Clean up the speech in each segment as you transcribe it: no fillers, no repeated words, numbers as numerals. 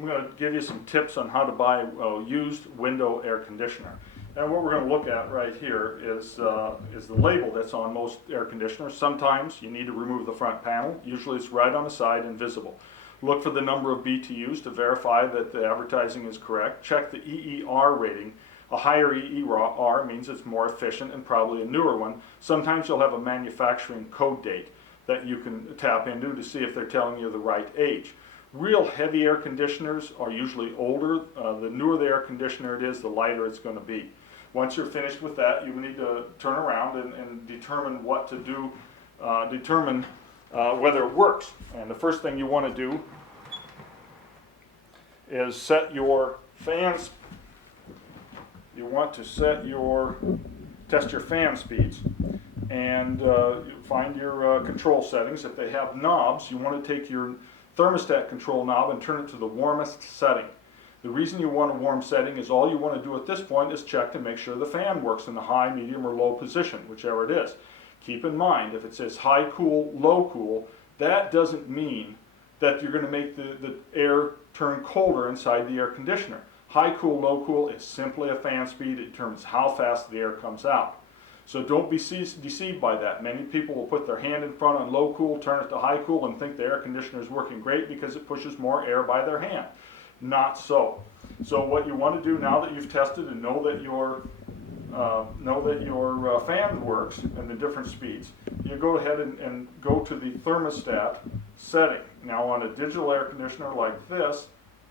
I'm going to give you some tips on how to buy a used window air conditioner. And what we're going to look at right here is the label that's on most air conditioners. Sometimes you need to remove the front panel. Usually it's right on the side and visible. Look for the number of BTUs to verify that the advertising is correct. Check the EER rating. A higher EER means it's more efficient and probably a newer one. Sometimes you'll have a manufacturing code date that you can tap into to see if they're telling you the right age. Real heavy air conditioners are usually older. The newer the air conditioner it is, the lighter it's going to be. Once you're finished with that, you need to turn around and determine what to do, whether it works. And the first thing you want to do is set your fans. You want to test your fan speeds, and find your control settings. If they have knobs, you want to take your thermostat control knob and turn it to the warmest setting. The reason you want a warm setting is all you want to do at this point is check to make sure the fan works in the high, medium, or low position, whichever it is. Keep in mind, if it says high cool, low cool, that doesn't mean that you're going to make the air turn colder inside the air conditioner. High cool, low cool is simply a fan speed. It determines how fast the air comes out. So don't be deceived by that. Many people will put their hand in front on low cool, turn it to high cool, and think the air conditioner is working great because it pushes more air by their hand. Not so. So what you want to do now that you've tested and know that your fan works and the different speeds, you go ahead and go to the thermostat setting. Now on a digital air conditioner like this,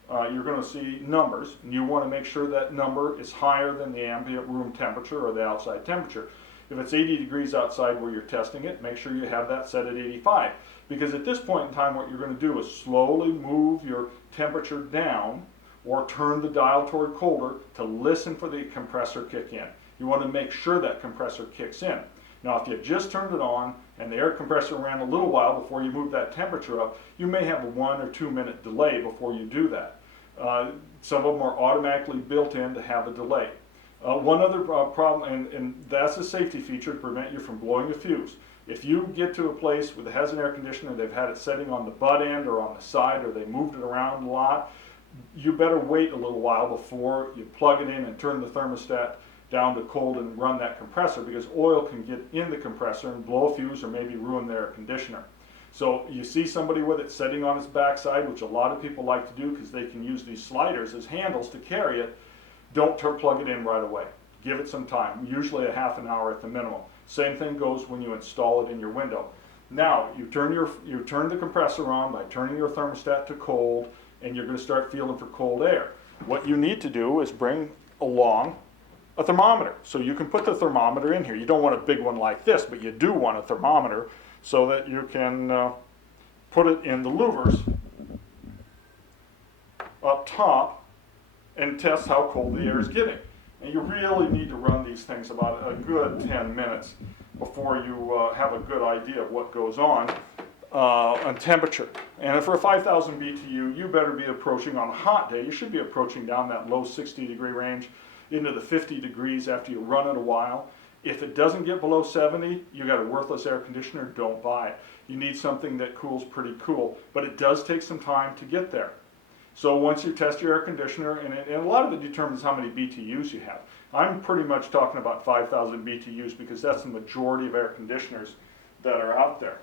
you're going to see numbers, and you want to make sure that number is higher than the ambient room temperature or the outside temperature. If it's 80 degrees outside where you're testing it, make sure you have that set at 85. Because at this point in time, what you're going to do is slowly move your temperature down or turn the dial toward colder to listen for the compressor kick in. You want to make sure that compressor kicks in. Now, if you just turned it on and the air compressor ran a little while before you move that temperature up, you may have a 1 or 2 minute delay before you do that. Some of them are automatically built in to have a delay. One other problem, and that's a safety feature to prevent you from blowing a fuse. If you get to a place where it has an air conditioner, they've had it setting on the butt end or on the side, or they moved it around a lot, you better wait a little while before you plug it in and turn the thermostat down to cold and run that compressor, because oil can get in the compressor and blow a fuse or maybe ruin the air conditioner. So you see somebody with it setting on its backside, which a lot of people like to do because they can use these sliders as handles to carry it. Don't plug it in right away. Give it some time, usually a half an hour at the minimum. Same thing goes when you install it in your window. Now, you turn the compressor on by turning your thermostat to cold, and you're going to start feeling for cold air. What you need to do is bring along a thermometer. So you can put the thermometer in here. You don't want a big one like this, but you do want a thermometer so that you can put it in the louvers up top and test how cold the air is getting. And you really need to run these things about a good 10 minutes before you have a good idea of what goes on temperature. And for a 5,000 BTU, you better be approaching, on a hot day, you should be approaching down that low 60 degree range into the 50 degrees after you run it a while. If it doesn't get below 70, you got a worthless air conditioner, don't buy it. You need something that cools pretty cool, but it does take some time to get there. So once you test your air conditioner, and a lot of it determines how many BTUs you have. I'm pretty much talking about 5,000 BTUs because that's the majority of air conditioners that are out there.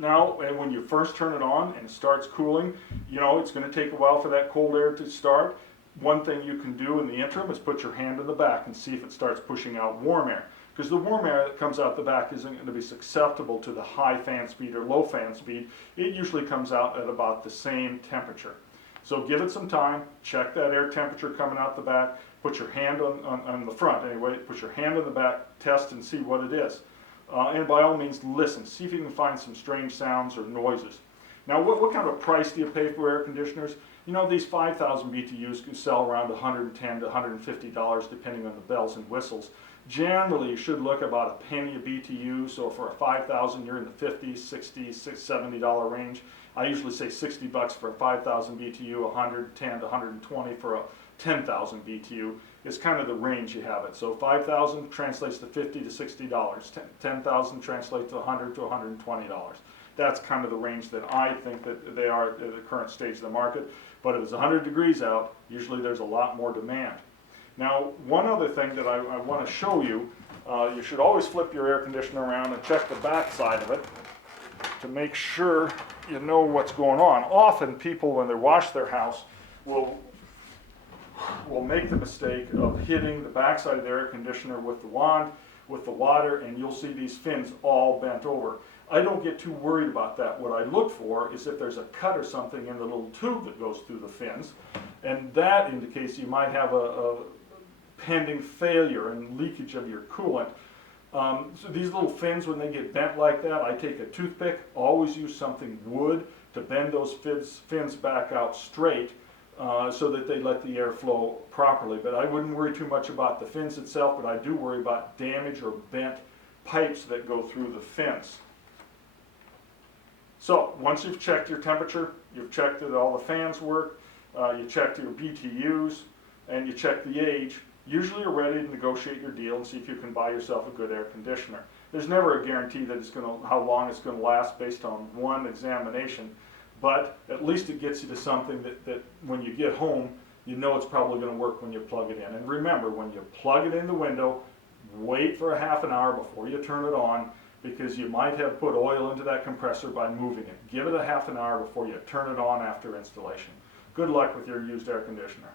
Now, when you first turn it on and it starts cooling, you know, it's going to take a while for that cold air to start. One thing you can do in the interim is put your hand in the back and see if it starts pushing out warm air. Because the warm air that comes out the back isn't going to be susceptible to the high fan speed or low fan speed. It usually comes out at about the same temperature. So give it some time, check that air temperature coming out the back, put your hand on the front anyway, put your hand on the back, test and see what it is. And by all means listen, see if you can find some strange sounds or noises. Now what kind of a price do you pay for air conditioners? You know, these 5,000 BTUs can sell around $110 to $150 depending on the bells and whistles. Generally, you should look about a penny a BTU, so for a 5,000 you're in the $50, $60, $70 range. I usually say 60 bucks for a 5,000 BTU, 110 to 120 for a 10,000 BTU is kind of the range you have it. So 5,000 translates to $50 to $60, 10,000 translates to $100 to $120. That's kind of the range that I think that they are at the current stage of the market. But if it's 100 degrees out, usually there's a lot more demand. Now, one other thing that I want to show you, you should always flip your air conditioner around and check the back side of it to make sure you know what's going on. Often people, when they wash their house, will make the mistake of hitting the backside of the air conditioner with the wand, with the water, and you'll see these fins all bent over. I don't get too worried about that. What I look for is if there's a cut or something in the little tube that goes through the fins, and that indicates you might have a pending failure and leakage of your coolant. So these little fins, when they get bent like that, I take a toothpick, always use something wood to bend those fins back out straight so that they let the air flow properly. But I wouldn't worry too much about the fins itself, but I do worry about damage or bent pipes that go through the fins. So once you've checked your temperature, you've checked that all the fans work, you checked your BTUs, and you check the age, usually you're ready to negotiate your deal and see if you can buy yourself a good air conditioner. There's never a guarantee that how long it's going to last based on one examination, but at least it gets you to something that when you get home, you know it's probably going to work when you plug it in. And remember, when you plug it in the window, wait for a half an hour before you turn it on, because you might have put oil into that compressor by moving it. Give it a half an hour before you turn it on after installation. Good luck with your used air conditioner.